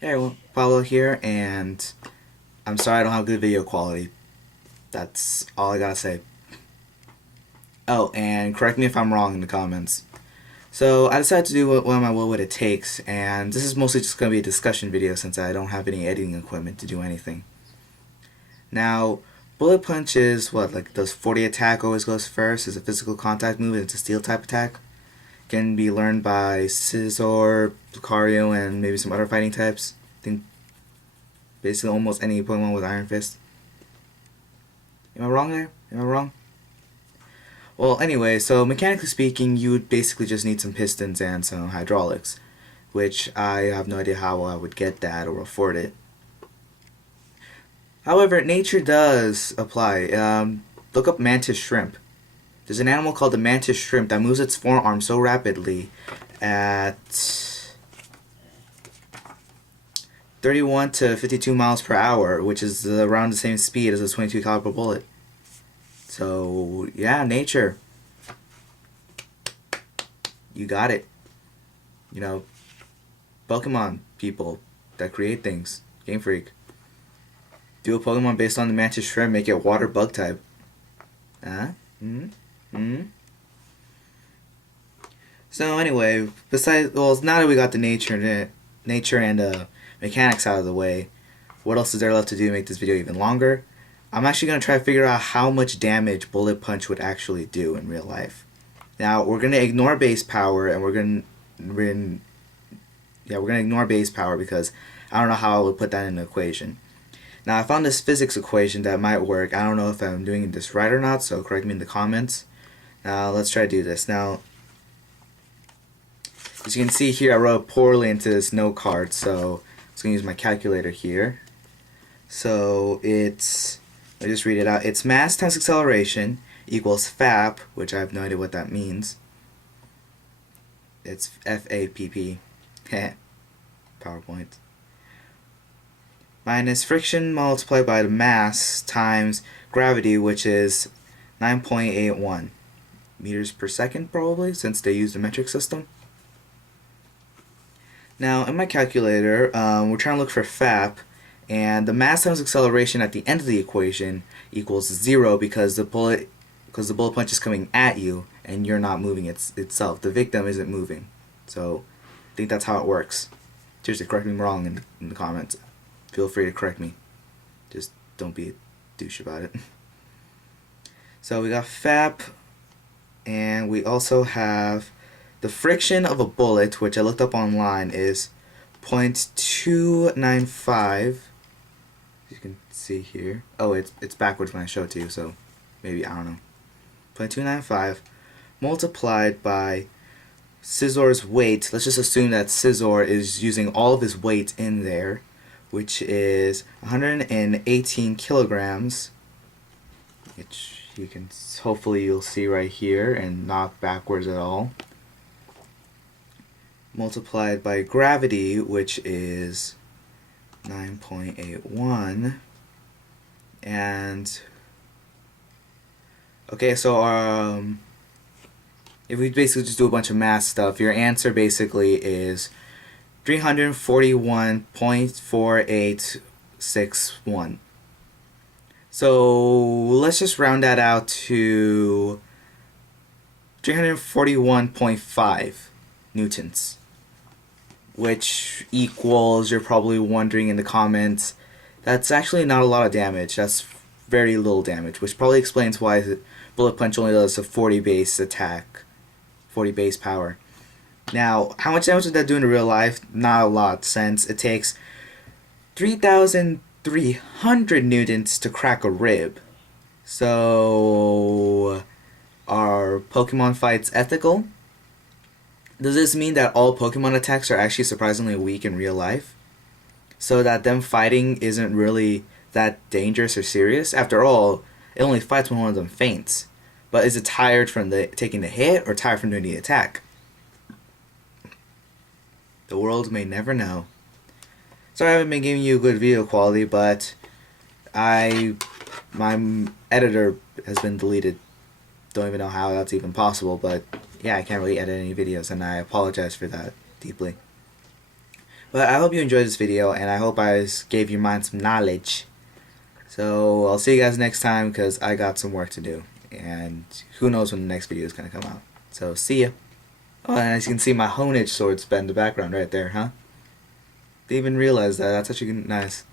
Hey everyone, Pablo here, and I'm sorry I don't have good video quality. That's all I gotta say. Oh, and correct me if I'm wrong in the comments. So I decided to do one of my what it takes, and this is mostly just gonna be a discussion video since I don't have any editing equipment to do anything. Now, Bullet Punch is what, like, does 40 attack, always goes first, is a physical contact move, it's a steel type attack. Can be learned by Scizor, Lucario, and maybe some other fighting types. I think basically almost any Pokemon with Iron Fist. Am I wrong there? Am I wrong? Well, anyway, so mechanically speaking, you would basically just need some pistons and some hydraulics, which I have no idea how I would get that or afford it. However, nature does apply. Look up mantis shrimp. There's an animal called the mantis shrimp that moves its forearm so rapidly at 31 to 52 miles per hour, which is around the same speed as a 22 caliber bullet. So, yeah, nature. You got it. You know, Pokemon people that create things. Game Freak. Do a Pokemon based on the mantis shrimp, make it water bug type. Huh? So anyway, besides, well, now that we got the nature and mechanics out of the way, what else is there left to do to make this video even longer? I'm actually gonna try to figure out how much damage Bullet Punch would actually do in real life. Now we're gonna ignore base power, and we're gonna ignore base power because I don't know how I would put that in the equation. Now I found this physics equation that might work. I don't know if I'm doing this right or not, so correct me in the comments. Now let's try to do this. Now, as you can see here, I wrote poorly into this note card, so I'm just gonna use my calculator here. So it's, let me just read it out. It's mass times acceleration equals FAP, which I have no idea what that means. It's FAPP. PowerPoint. Minus friction multiplied by the mass times gravity, which is 9.81 meters per second, probably, since they use the metric system. Now, in my calculator, we're trying to look for FAP, and the mass times acceleration at the end of the equation equals 0 because the bullet punch is coming at you and you're not moving itself. The victim isn't moving. So I think that's how it works. Seriously, correct me wrong in the comments. Feel free to correct me. Just don't be a douche about it. So we got FAP, and we also have the friction of a bullet, which I looked up online, is 0.295. You can see here. Oh, it's backwards when I show it to you, so maybe, I don't know. 0.295 multiplied by Scizor's weight. Let's just assume that Scizor is using all of his weight in there, which is 118 kilograms, which you can hopefully you'll see right here and not backwards at all. Multiplied by gravity, which is 9.81, and okay, so if we basically just do a bunch of math stuff, your answer basically is 341.4861. So let's just round that out to 341.5 newtons, which equals, you're probably wondering in the comments, that's actually not a lot of damage. That's very little damage, which probably explains why Bullet Punch only does a 40 base attack, 40 base power. Now, how much damage would that do in real life? Not a lot, since it takes 3,300 newtons to crack a rib. So, are Pokemon fights ethical? Does this mean that all Pokemon attacks are actually surprisingly weak in real life? So that them fighting isn't really that dangerous or serious? After all, it only fights when one of them faints. But is it tired from taking the hit or tired from doing the attack? The world may never know. Sorry I haven't been giving you good video quality, but my editor has been deleted. Don't even know how that's even possible, but yeah, I can't really edit any videos, and I apologize for that deeply. But I hope you enjoyed this video, and I hope I gave your mind some knowledge. So I'll see you guys next time, because I got some work to do. And who knows when the next video is going to come out. So see ya. Oh, and as you can see, my Honage sword sped in the background right there, huh? Didn't even realize that. That's actually nice.